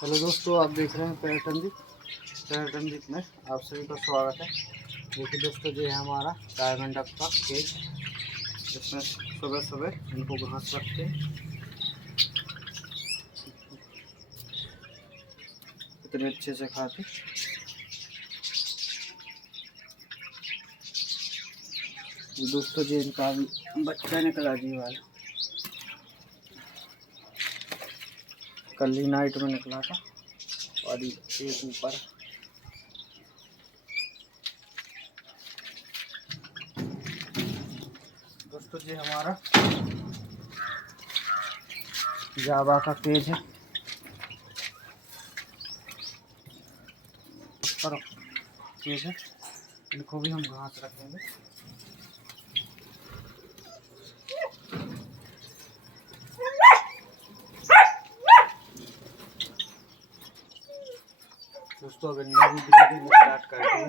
Hello दोस्तों, आप देख रहे हैं पर्यटन दीप में आप सभी का स्वागत है। देखिए दोस्तों, ये है हमारा डायमंड डक का केज, जिसमें सुबह सुबह इनको घास रखते हैं। इतने अच्छे से खाते। दोस्तों जी, इनका भी बच्चा निकला जी वाला, कल ही नाइट में निकला था और एक ऊपर। दोस्तों जी, हमारा जावा का केज है। पर केज है, इनको भी हम घास रखेंगे। दोस्तों अब इनमें भी ब्रीडिंग स्टार्ट कर दी है।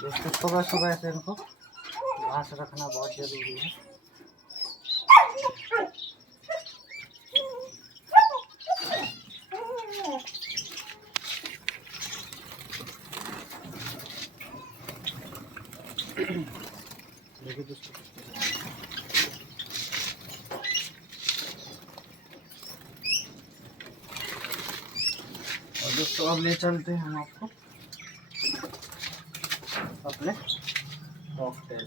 दोस्तों सुबह सुबह से इनको घास रखना बहुत ज़रूरी है। देखिए दोस्तों, और दोस्तों अब ले चलते हैं हम आपको अपने कॉकटेल।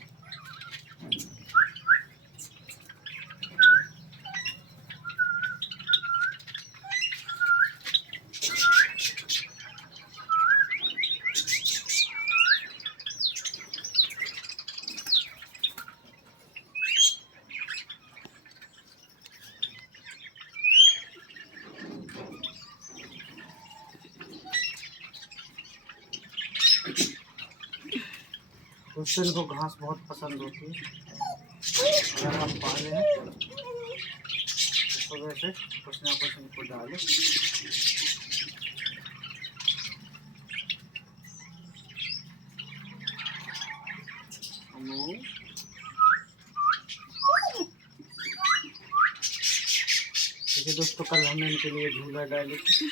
दोस्तों इनको घास बहुत पसंद होती है। अगर हम पाले हैं तो सुबह से कुछ ना कुछ इनको डालें। देखिए दोस्तों, कल हमने इनके लिए झूला डाली थी।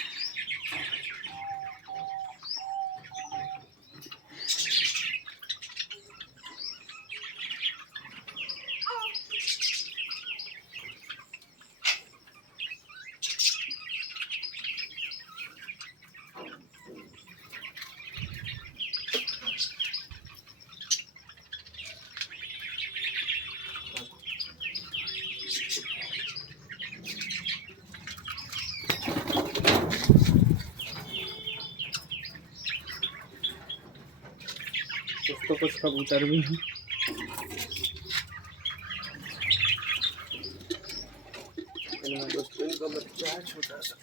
दोस्तों कुछ कबूतर भी हैं। इनमें दोस्तों इनका बच्चा है छोटा सा।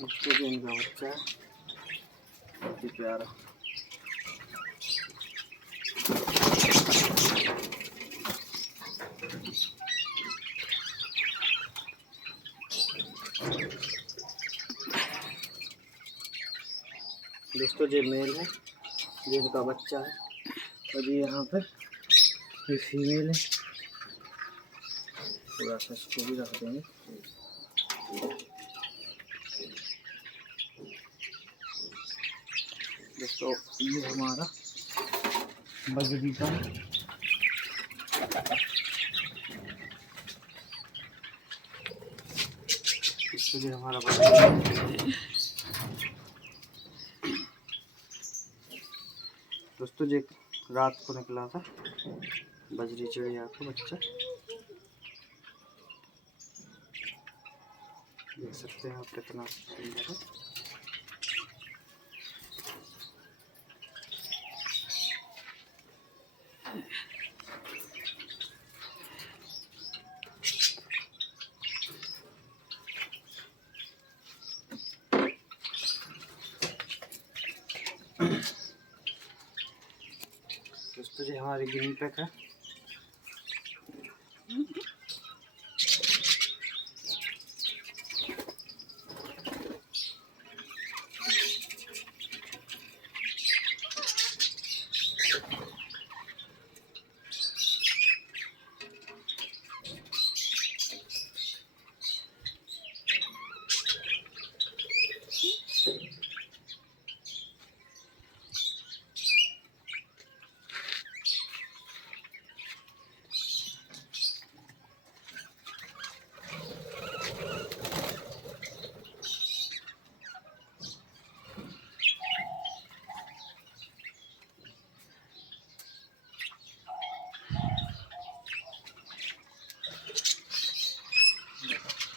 दोस्तों भी इनका बच्चा है, बहुत ही प्यारा। दोस्तों ये मेल है, ये इनका बच्चा है, और ये यहाँ पे ये फीमेल है। थोड़ा सा इसको भी रख देंगे। दोस्तों ये हमारा बजरी का इसलिए हमारा बच्चा। दोस्तों ये रात को निकला था बजरी चिड़िया का बच्चा, देख सकते हैं आप कितना सुंदर है। दोस्तों ये हमारी गिनी पिग है।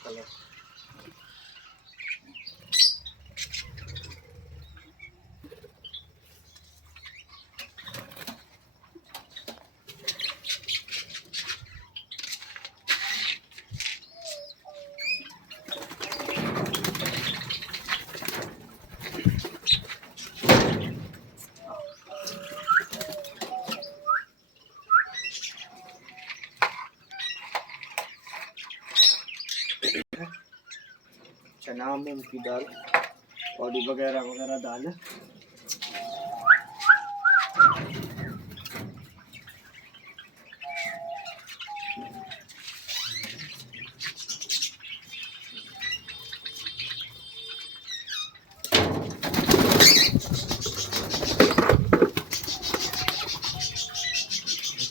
कलर। चना मूंग की दाल पौड़ी वगैरह वगैरह दाल है।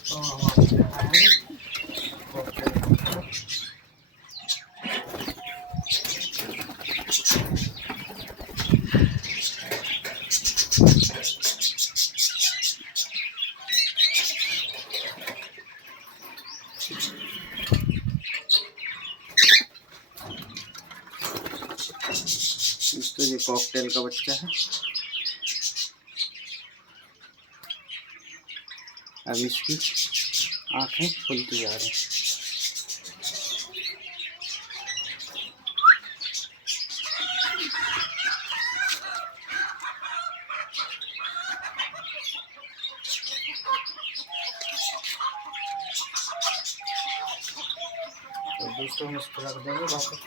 तो हम आपको दिखाएंगे दोस्तों, ये कॉकटेल का बच्चा है। अब इसकी आंखें खुलती जा रही हैं। तो दोस्तों हम इसको रख देंगे वापस।